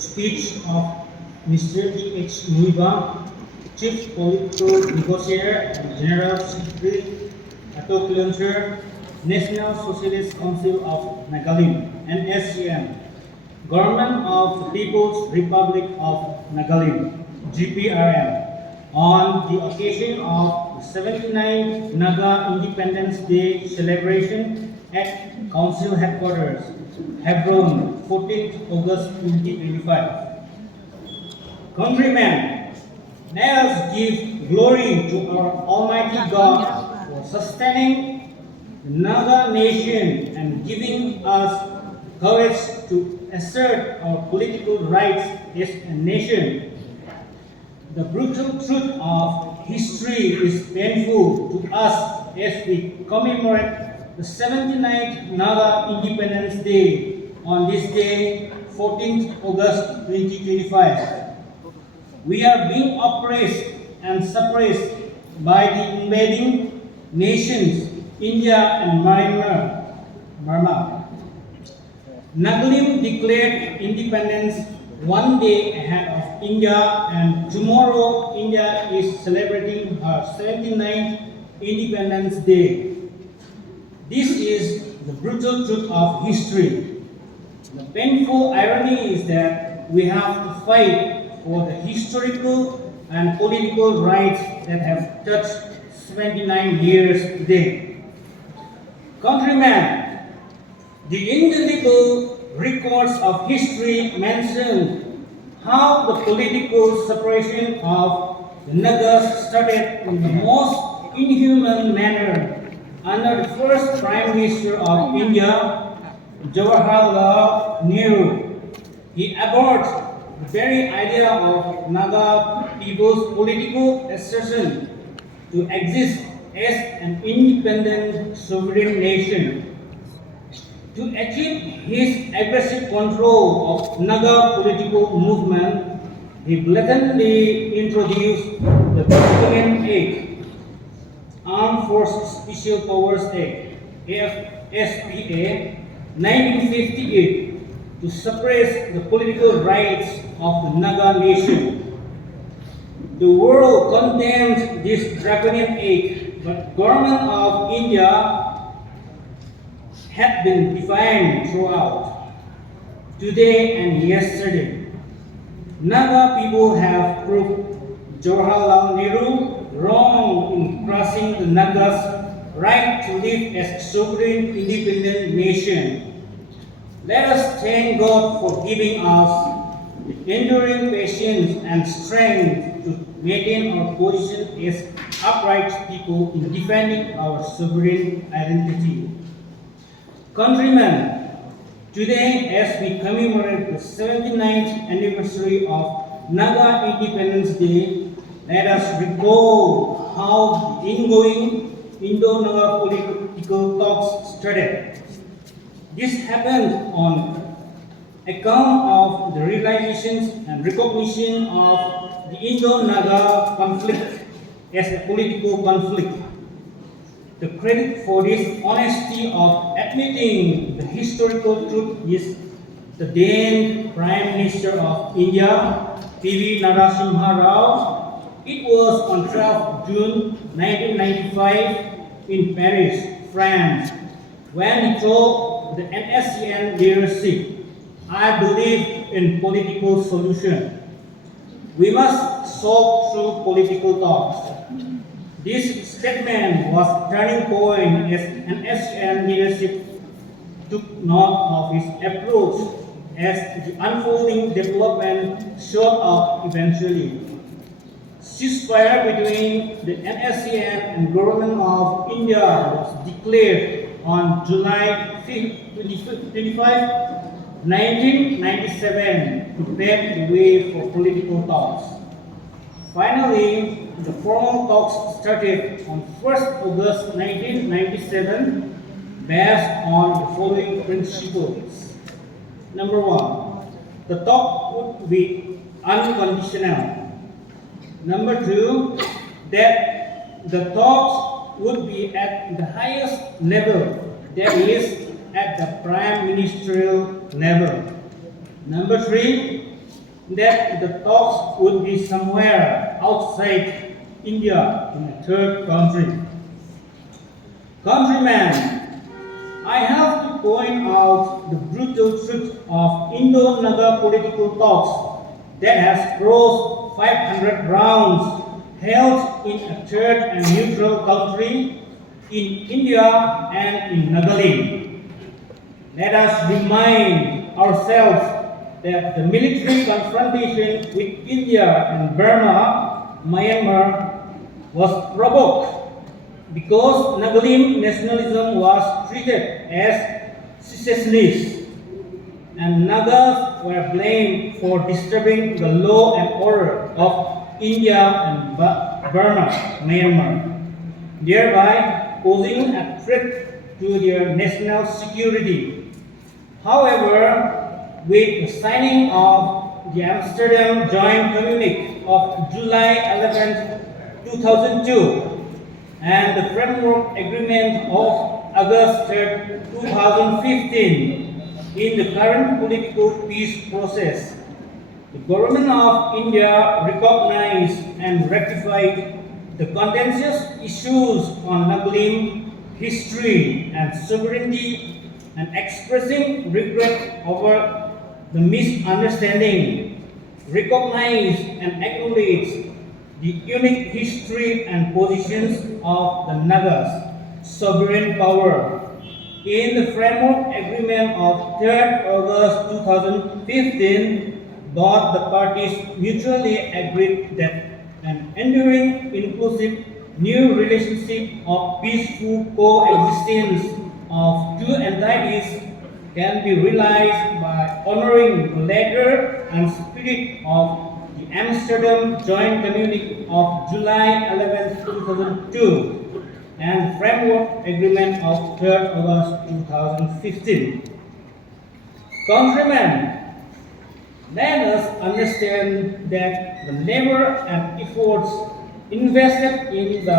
speech of Mr. E.H. Muiba, Chief Political Negotiator and General Secretary, Atok Leoncher, National Socialist Council of Nagaland, NSCN, Government of the People's Republic of Nagaland, GPRM, on the occasion of the 79th Naga Independence Day celebration at Council Headquarters, Hebron, 14th August 2025. Countrymen, let us give glory to our Almighty God for sustaining the Naga nation and giving us courage to assert our political rights as a nation. The brutal truth of history is painful to us as we commemorate the 79th Naga Independence Day on this day, 14th August 2025. We are being oppressed and suppressed by the invading nations, India and Burma. Nagaland declared independence one day ahead of India, and tomorrow India is celebrating her 79th Independence Day. This is the brutal truth of history. The painful irony is that we have to fight for the historical and political rights that have touched 79 years today. Countrymen, the indelible records of history mention how the political separation of the Nagas started in the most inhuman manner under the first Prime Minister of India, Jawaharlal Nehru. He abhorred the very idea of Naga people's political assertion to exist as an independent sovereign nation. To achieve his aggressive control of Naga political movement, he blatantly introduced the Draconian Act, Armed Forces Special Powers Act, AFSPA, 1958, to suppress the political rights of the Naga nation. The world condemned this Draconian Act, but government of India had been defiant throughout, today and yesterday. Naga people have proved Jawaharlal Nehru wrong in crushing the Naga's right to live as a sovereign independent nation. Let us thank God for giving us the enduring patience and strength to maintain our position as upright people in defending our sovereign identity. Countrymen, today as we commemorate the 79th anniversary of Naga Independence Day, let us recall how the ingoing Indo-Naga political talks started. This happened on account of the realizations and recognition of the Indo-Naga conflict as a political conflict. The credit for this honesty of admitting the historical truth is the then Prime Minister of India, P.V. Narasimha Rao. It was on 12 June 1995 in Paris, France, when he told the NSCN leadership, "I believe in political solution. We must solve through political talks." This statement was a turning point as NSCN leadership took note of his approach as the unfolding development showed up eventually. Ceasefire between the NSCN and Government of India was declared on July 25, 1997 to pave the way for political talks. Finally, the formal talks started on 1st August 1997 based on the following principles. Number one, the talk would be unconditional. Number two, that the talks would be at the highest level, that is, at the prime ministerial level. Number three, that the talks would be somewhere outside India in a third country. Countrymen, I have to point out the brutal truth of Indo-Naga political talks that has crossed 500 rounds held in a third and neutral country in India and in Nagaland. Let us remind ourselves that the military confrontation with India and Burma, Myanmar, was provoked because Nagaland nationalism was treated as secessionist, and Nagas were blamed for disturbing the law and order of India and Burma, Myanmar, thereby posing a threat to their national security. However, with the signing of the Amsterdam Joint Communique of July 11, 2002, and the Framework Agreement of August 3, 2015, in the current political peace process, the Government of India recognized and rectified the contentious issues on Nagaland history and sovereignty, and expressing regret over the misunderstanding, recognized and acknowledged the unique history and positions of the Nagas' sovereign power. In the Framework Agreement of 3rd August 2015, both the parties mutually agreed that an enduring, inclusive, new relationship of peaceful coexistence of two entities can be realized by honoring the letter and spirit of the Amsterdam Joint Communique of July 11, 2002 and Framework Agreement of 3rd August 2015. Countrymen, let us understand that the labor and efforts invested in the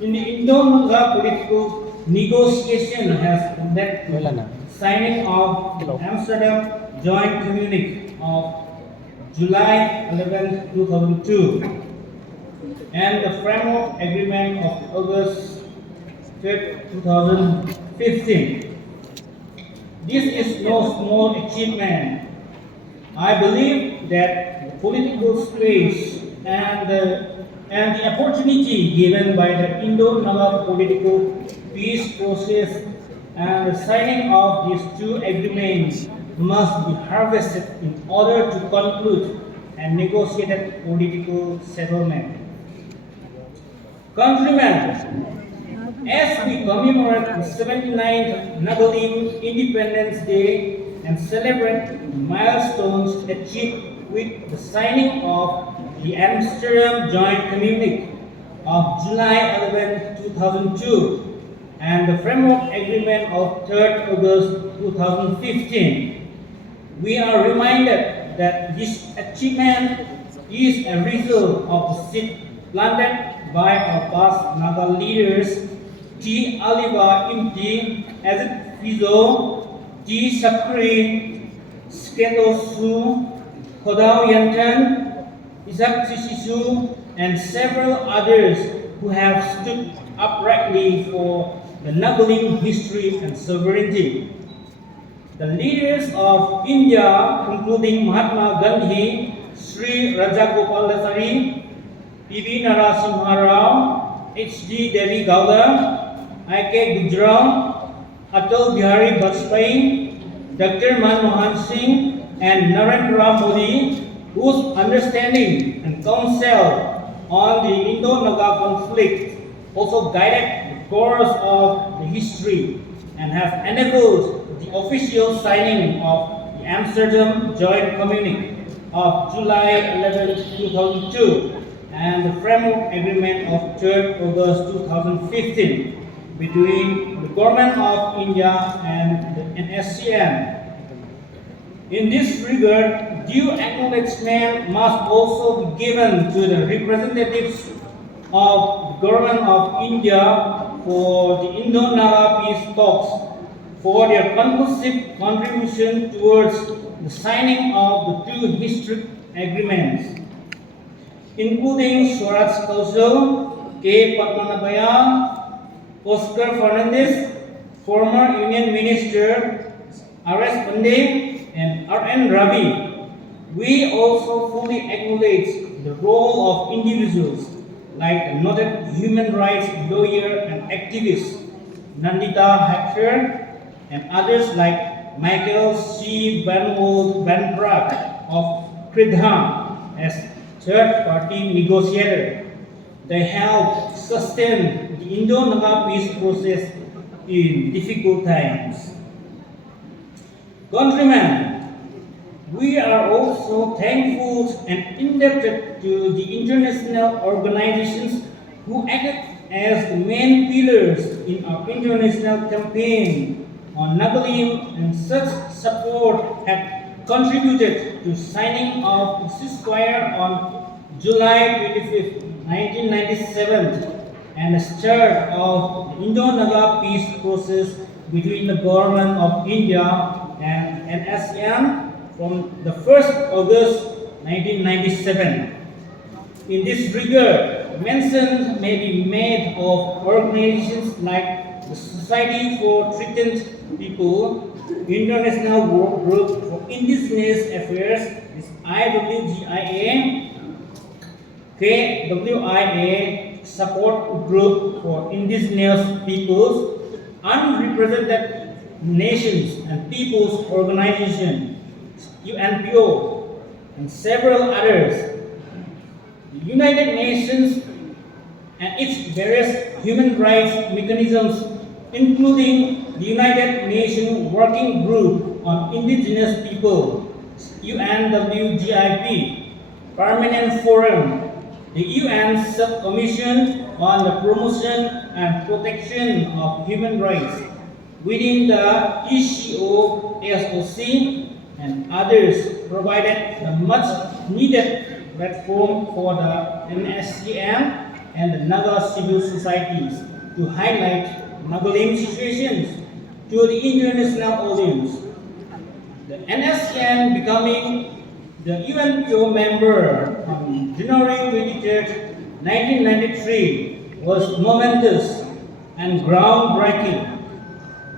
Indo-Naga political negotiation has led to the signing of the Amsterdam Joint Communique of July 11, 2002 and the Framework Agreement of August 3, 2015. This is no small achievement. I believe that the political space and the opportunity given by the Indo-Naga political peace process and the signing of these two agreements must be harvested in order to conclude a negotiated political settlement. Countrymen, as we commemorate the 79th Nagaland Independence Day and celebrate the milestones achieved with the signing of the Amsterdam Joint Communique of July 11, 2002 and the Framework Agreement of 3rd August 2015, we are reminded that this achievement is a result of the seed planted by our past Naga leaders T. Aliba Imti, Azit Fizo, T. Sakri, Sketo Su, Kodao Yantan, Isaac Sisisu, and several others who have stood uprightly for the Nagaland history and sovereignty. The leaders of India, including Mahatma Gandhi, Sri Rajagopalachari, P.V. Narasimha Rao, H.D. Devi Gowda, I.K. Gujral, Atal Bihari Vajpayee, Dr. Manmohan Singh, and Narendra Modi, whose understanding and counsel on the Indo-Naga conflict also guided the course of the history and have enabled the official signing of the Amsterdam Joint Communique of July 11, 2002 and the Framework Agreement of 3rd August 2015 between the Government of India and the NSCN. In this regard, due acknowledgement must also be given to the representatives of the Government of India for the Indo-Naga peace talks for their conclusive contribution towards the signing of the two historic agreements, including Swaraj Kaushal, K. Padmanabhaya, Oscar Fernandez, former Union Minister R.S. Pandey, and R.N. Ravi. We also fully acknowledge the role of individuals like the noted human rights lawyer and activist Nandita Hector and others like Michael C. Van Wold Van Praag of Kridham as third-party negotiator. They helped sustain the Indo-Naga peace process in difficult times. Countrymen, we are also thankful and indebted to the international organizations who acted as the main pillars in our international campaign on Nagalim, and such support have contributed to signing of the ceasefire on July 25, 1997, and the start of the Indo-Naga peace process between the government of India and NSCN from the 1st August 1997. In this regard, mention may be made of organizations like the Society for Threatened People, International Work Group for Indigenous Affairs, is IWGIA, KWIA, Support Group for Indigenous Peoples, Unrepresented Nations and Peoples Organization, UNPO, and several others. The United Nations and its various human rights mechanisms, including the United Nations Working Group on Indigenous People, UNWGIP, Permanent Forum, the UN Subcommission on the Promotion and Protection of Human Rights within the ECO SOC, and others provided the much needed platform for the NSCN and the Naga civil societies to highlight Nagalim situations to the international audience. The NSCN becoming the UNPO member on January 23, 1993 was momentous and groundbreaking.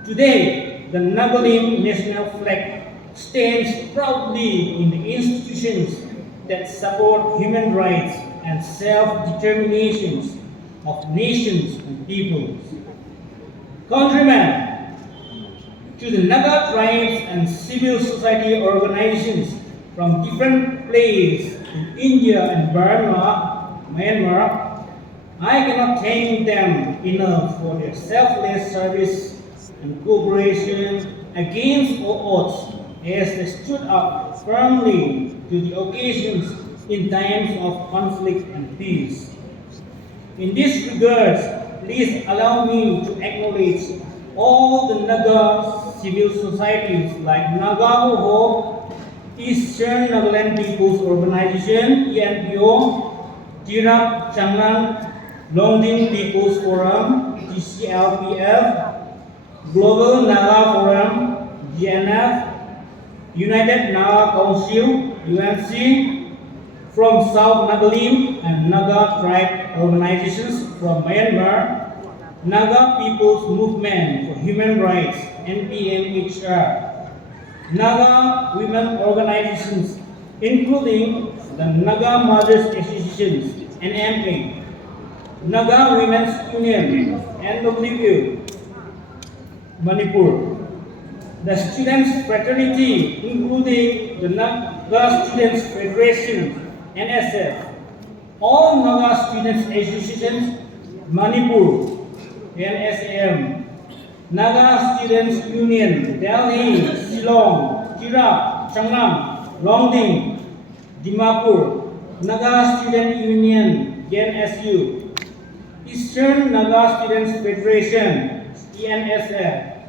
Today, the Nagalim national flag stands proudly in the institutions that support human rights and self-determinations of nations and peoples. Countrymen, to the Naga tribes and civil society organizations from different places in India and Burma, Myanmar, I cannot thank them enough for their selfless service and cooperation against all odds as they stood up firmly to the occasions in times of conflict and peace. In this regard, please allow me to acknowledge all the Naga civil societies like Nagahoho, Eastern Nagaland People's Organization, ENPO, Tirap Changlang Longding People's Forum, GCLPF, Global Naga Forum, GNF, United Naga Council, UNC, from South Nagalim and Naga tribe organizations from Myanmar, Naga People's Movement for Human Rights, NPMHR, Naga women organizations, including the Naga Mothers Associations, NMA, Naga Women's Union, NWU, Manipur, the Students' Fraternity, including the Naga Students Federation, NSF, all Naga Students Associations, Manipur, NSAM, Naga Students Union, Delhi, Shillong, Tirap, Changlang, Longding, Dimapur, Naga Student Union, NSU, Eastern Naga Students Federation, ENSF,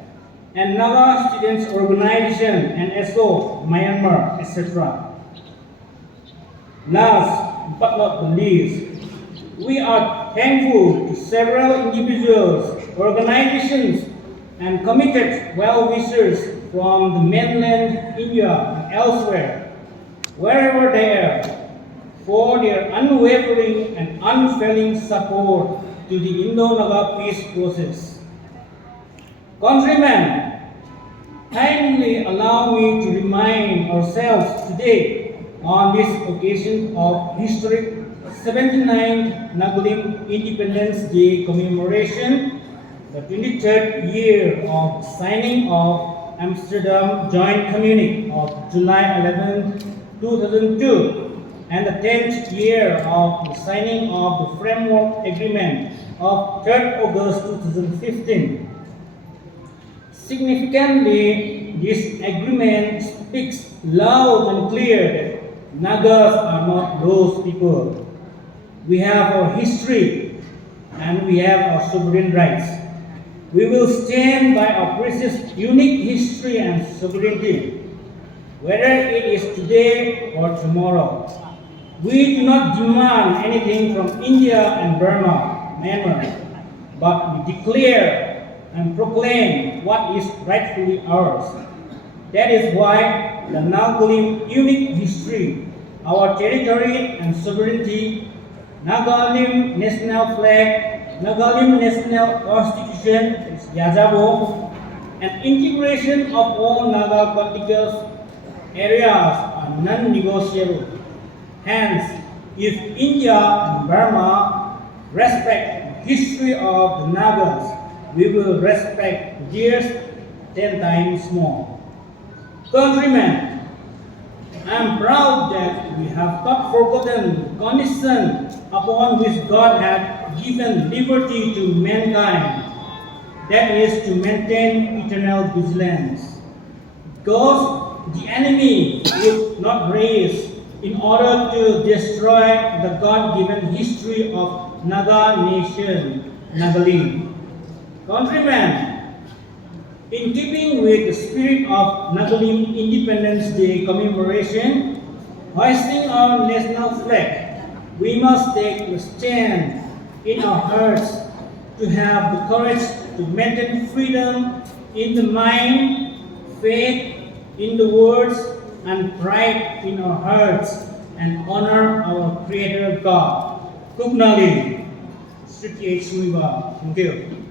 and Naga Students Organization, NSO, Myanmar, etc. Last but not the least, we are thankful to several individuals, organizations, and committed well-wishers from the mainland India and elsewhere, wherever they are, for their unwavering and unfailing support to the Indo-Naga peace process. Countrymen, kindly allow me to remind ourselves today on this occasion of historic 79th Nagalim Independence Day commemoration, the 23rd year of signing of Amsterdam Joint Communique of July 11, 2002, and the 10th year of the signing of the Framework Agreement of 3rd August 2015. Significantly, this agreement speaks loud and clear that Nagas are not those people. We have our history and we have our sovereign rights. We will stand by our precious, unique history and sovereignty, whether it is today or tomorrow. We do not demand anything from India and Burma, Myanmar, but we declare and proclaim what is rightfully ours. That is why the Nagalim unique history, our territory and sovereignty, Nagalim national flag, Nagalim national constitution, Yajabo, and integration of all Naga contiguous areas are non-negotiable. Hence, if India and Burma respect the history of the Nagas, we will respect theirs 10 times more. Countrymen, I am proud that we have not forgotten the condition upon which God had given liberty to mankind, that is to maintain eternal vigilance. Because the enemy would not raise in order to destroy the God-given history of Naga nation, Nagalim. Countrymen, in keeping with the spirit of Nagalim Independence Day commemoration, hoisting our national flag, we must take a stand in our hearts to have the courage to maintain freedom in the mind, faith in the words, and pride in our hearts, and honor our Creator God. Kugnali, Sri H. Thank you.